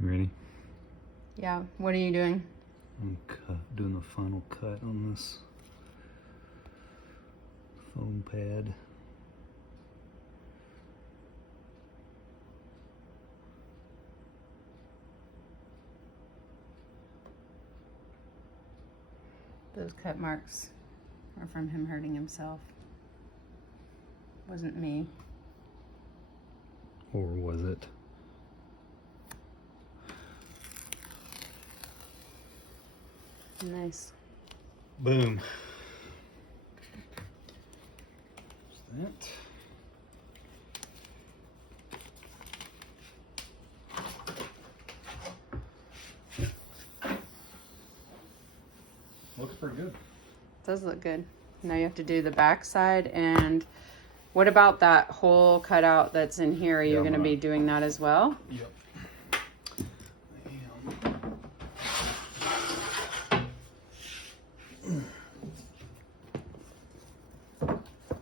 You ready? Yeah, what are you doing? I'm doing the final cut on this foam pad. Those cut marks are from him hurting himself. Wasn't me. Or was it? Nice. Boom. There's that. Looks pretty good. Does look good. Now you have to do the back side. And what about that whole cutout that's in here? Are you going to be doing that as well? Yep.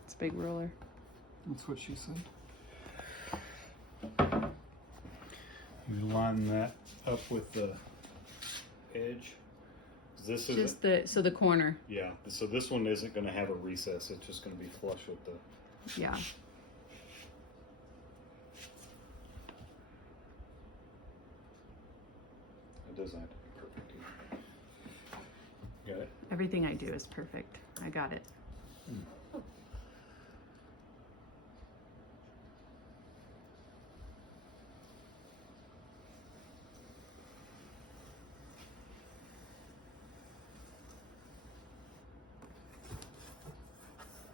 It's a big ruler. That's what she said. You line that up with the edge. This is Just so the corner. yeah. So this one isn't going to have a recess. It's just going to be flush with the. Yeah. It doesn't have to be perfect either. Got it. Everything I do is perfect. I got it.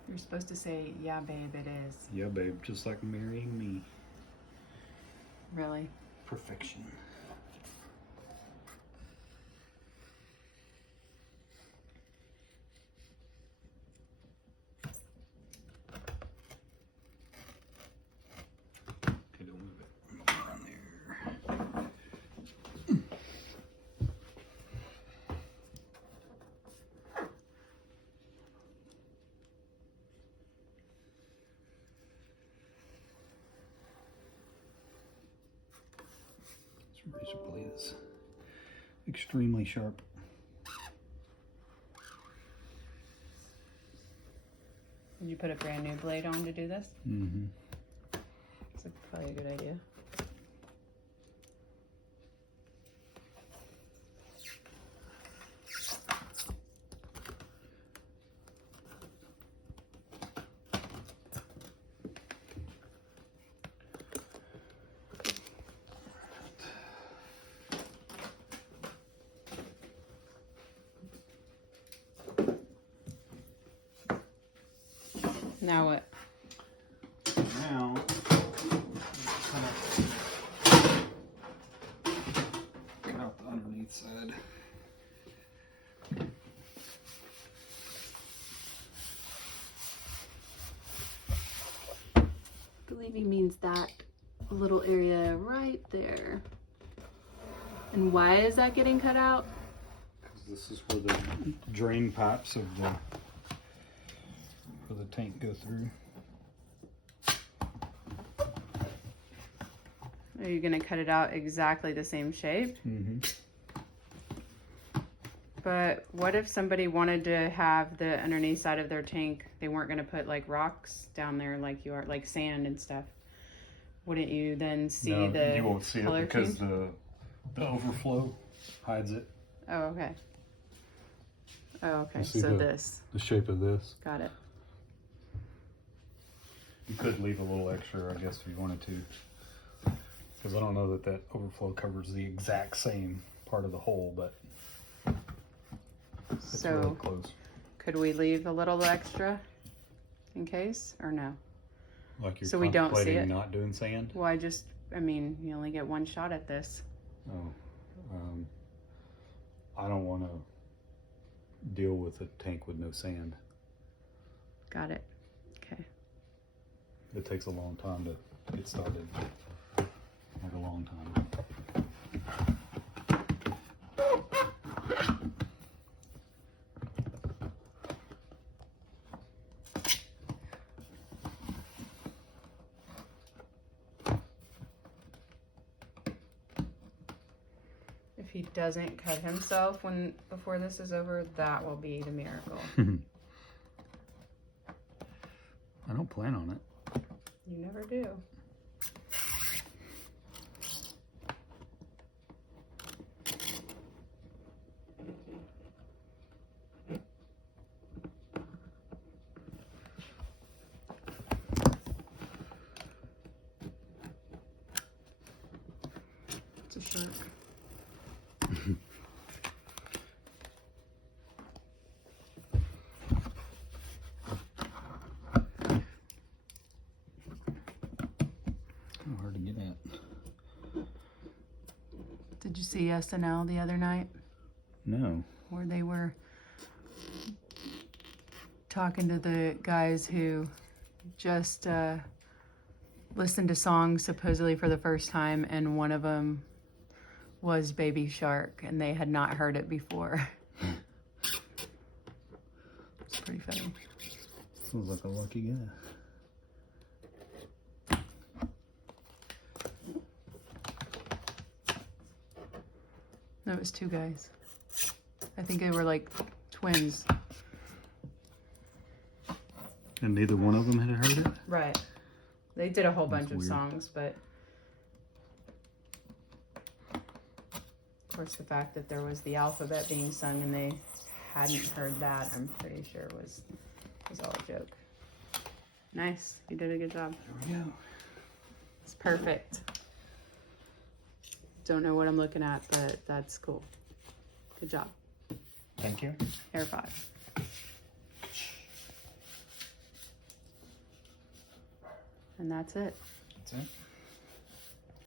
You're supposed to say, yeah, babe, it is. Yeah, babe. Just like marrying me. Really? Perfection. Okay, don't move it. Around there. This razor blade is extremely sharp. Did you put a brand new blade on to do this? Mm-hmm. That's probably a good idea. Now what? Now, cut out the underneath side. I believe he means that little area right there. And why is that getting cut out? Because this is where the drain pipes of the tank go through. Are you going to cut it out exactly the same shape? Mm-hmm. But what if somebody wanted to have the underneath side of their tank, they weren't going to put like rocks down there like you are, like sand and stuff? Wouldn't you then see the you won't see it because the overflow hides it. Oh, okay. Oh, okay. You see So the shape of this. Got it. You could leave a little extra, I guess, if you wanted to. Because I don't know that overflow covers the exact same part of the hole, but it's really close. Could we leave a little extra in case, or no? Like you're so we don't see it? Not doing sand? Well, I mean, you only get one shot at this. Oh. I don't want to deal with a tank with no sand. Got it. Okay. It takes a long time to get started. Like a long time. he doesn't cut himself before this is over, that will be the miracle. I don't plan on it. You never do. It's a shark. Hard to get at. Did you see SNL the other night? No. Where they were talking to the guys who just listened to songs supposedly for the first time, and one of them was Baby Shark, and they had not heard it before. It's pretty funny. Sounds like a lucky guy. No, it was two guys. I think they were like twins. And neither one of them had heard it? Right. They did a whole That's bunch of weird. songs, but of course the fact that there was the alphabet being sung and they hadn't heard that, I'm pretty sure was all a joke. Nice. You did a good job. There we go. It's perfect. Don't know what I'm looking at, but that's cool. Good job. Thank you. Air 5. And that's it. That's it.